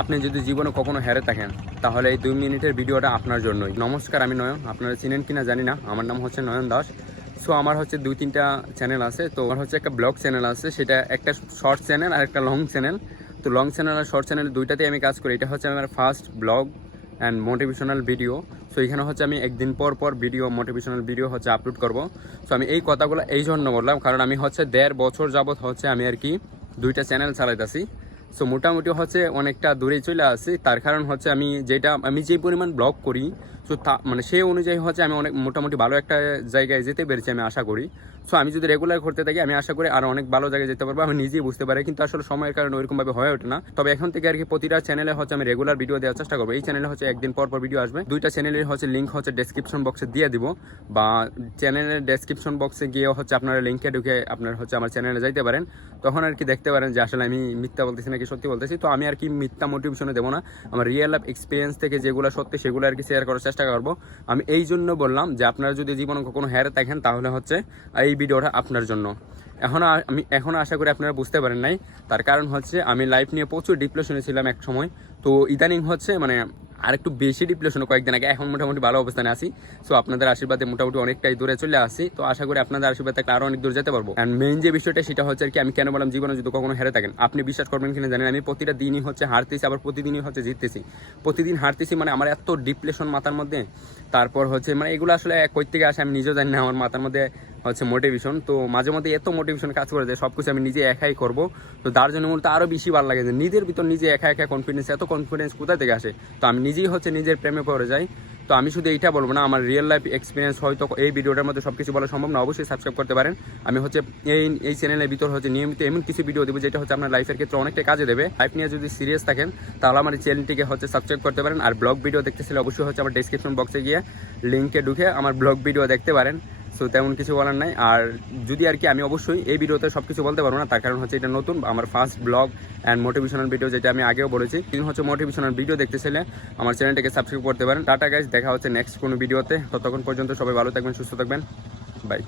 আপনি যদি জীবনে কখনো হেরে থাকেন তাহলে এই 2 মিনিটের ভিডিওটা আপনার জন্যই। নমস্কার, আমি নয়ন। আপনারা চিনেন কিনা জানি না, আমার নাম হচ্ছে নয়ন দাস। সো আমার হচ্ছে 2-3টা চ্যানেল আছে। তো আমার হচ্ছে একটা ব্লগ চ্যানেল আছে, সেটা একটা শর্ট চ্যানেল আর একটা লং চ্যানেল। তো লং চ্যানেল আর শর্ট চ্যানেল দুইটাতেই আমি কাজ করি। এটা হচ্ছে আমার first blog and motivational video. So এখানে হচ্ছে আমি একদিন পর পর ভিডিও, মোটিভেশনাল ভিডিও হচ্ছে আপলোড করব। সো আমি এই কথাগুলো এই জন্য বললাম, কারণ আমি হচ্ছে 1.5 বছর যাবৎ হচ্ছে আমি আর কি 2টা চ্যানেল চালাইতেছি। সো মোটামুটি হচ্ছে অনেকটা দূরে চলে আসি। তার কারণ হচ্ছে আমি যে পরিমাণ ব্লগ করি, সো মানে সেই অনুযায়ী হচ্ছে আমি অনেক মোটামুটি ভালো একটা জায়গায় যেতে পেরেছি আমি আশা করি। সো আমি যদি রেগুলার করতে থাকি আমি আশা করি আরও অনেক ভালো জায়গায় যেতে পারবো, আমি নিজেই বুঝতে পারি। কিন্তু আসলে সময়ের কারণে ওইরকমভাবে হয়ে ওঠে না। তবে এখন থেকে আর কি প্রতিটা চ্যানেলে হচ্ছে আমি রেগুলার ভিডিও দেওয়ার চেষ্টা করবো। এই চ্যানেলে হচ্ছে একদিন পর পর ভিডিও আসবে। 2টা চ্যানেলের হচ্ছে লিঙ্ক হচ্ছে ডেসক্রিপশন বক্সে দিয়ে দিব, বা চ্যানেলের ডেসক্রিপশন বক্সে গিয়ে হচ্ছে আপনারা লিঙ্কে ঢুকে আপনার হচ্ছে আমার চ্যানেলে যাইতে পারেন। তখন আর কি দেখতে পারেন যে আসলে আমি মিথ্যা বলতেছি নাকি সত্যি বলতেছি। তো আমি আর কি মিথ্যা মোটিভেশনে দেবো না, আমার রিয়েল লাইফ এক্সপিরিয়েন্স থেকে যেগুলো সত্যি সেগুলো আর কি শেয়ার করার চেষ্টা করবো। আমি এই জন্য বললাম যে আপনারা যদি জীবনে কখনো হেরে থাকেন তাহলে হচ্ছে এই ভিডিওটা আপনার জন্য। এখনও আশা করি আপনারা বুঝতে পারেন নাই। তার কারণ হচ্ছে আমি লাইফ নিয়ে প্রচুর ডিপ্রেশনে ছিলাম এক সময়। তো ইদানিং হচ্ছে মানে আর একটু বেশি ডিপ্রেশনে কয়েকদিন আগে, এখন মোটামুটি ভালো অবস্থানে আছি। সো আপনাদের আশীর্বাদে মোটামুটি অনেকটাই দূরে চলে আসি। তো আশা করি আপনাদের আশীর্বাদ থাকলে আরও অনেক দূর যেতে পারবো। অ্যান্ড মেইন যে বিষয়টা সেটা হচ্ছে আর কি, আমি কেন বললাম জীবনে যদি কখনো হেরে থাকেন, আপনি বিশ্বাস করবেন কিনা জানেন, আমি প্রতিটা দিনই হচ্ছে হারতেছি, আবার প্রতিদিনই হচ্ছে জিততেছি। প্রতিদিন হারতেছি মানে আমার এত ডিপ্রেশন মাথার মধ্যে। তারপর হচ্ছে মানে এগুলো আসলে কই থেকে আসে আমি নিজেও জানি না। আমার মাথার মধ্যে হচ্ছে মোটিভেশন, তো মাঝে মধ্যে এত মোটিভেশন কাজ করে যে সব কিছু আমি নিজে একাই করবো। তো তার জন্য মূলত আরও বেশি ভালো লাগে যে নিজের ভিতর নিজে একা একা কনফিডেন্স, এত কনফিডেন্স কোথা থেকে আসে। তো আমি নিজেই হচ্ছে নিজের প্রেমে পড়ে যাই। তো আমি শুধু এইটা বলবো না, আমার রিয়েল লাইফ এক্সপিরিয়েন্স হয়তো এই ভিডিওটার মধ্যে সব কিছু বলা সম্ভব না। অবশ্যই সাবস্ক্রাইব করতে পারেন। আমি হচ্ছে এই চ্যানেলের ভিতর হচ্ছে নিয়মিত এমন কিছু ভিডিও দেবো যেটা হচ্ছে আপনার লাইফের ক্ষেত্রে অনেকটা কাজে দেবে। লাইফ নিয়ে যদি সিরিয়াস থাকেন তাহলে আমার এই চ্যানেলটিকে হচ্ছে সাবস্ক্রাইব করতে পারেন। আর ব্লগ ভিডিও দেখতেছিলে অবশ্যই হচ্ছে আমার ডেসক্রিপশন বক্সে গিয়ে লিঙ্কে ঢুকে আমার ব্লগ ভিডিও দেখতে পারেন। সো তেমন কিছু বলার নাই। আর যদি আর কি আমি অবশ্যই এই ভিডিওতে সব কিছু বলতে পারবো না, তার কারণ হচ্ছে এটা নতুন, আমার first blog and motivational video, যেটা আমি আগেও বলেছি। কিন্তু হচ্ছে মোটিভেশনাল ভিডিও দেখতে চাইলে আমার চ্যানেলটাকে সাবস্ক্রাইব করতে পারেন। টাটা গাইস, দেখা হচ্ছে নেক্সট কোনো ভিডিওতে। ততক্ষণ পর্যন্ত সবাই ভালো থাকবেন, সুস্থ থাকবেন, বাই।